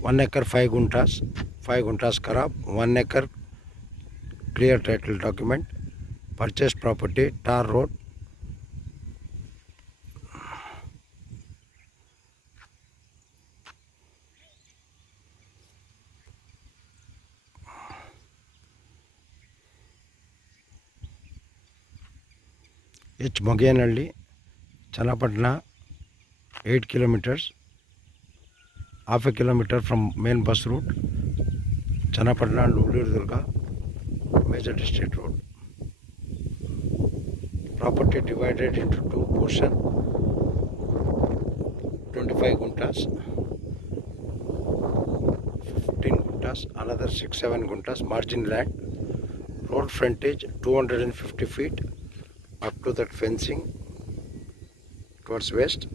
1 acre 5 guntas, 5 guntas Kharab, 1 acre clear title document, purchased property, tar road. H. Mogenalli, Channapatna, 8 kilometers, half a kilometer from main bus route, Channapatna and Ullur major district road. Property divided into two portions, 25 guntas, 15 guntas, another 6-7 guntas margin land. Road frontage 250 feet up to that fencing towards west.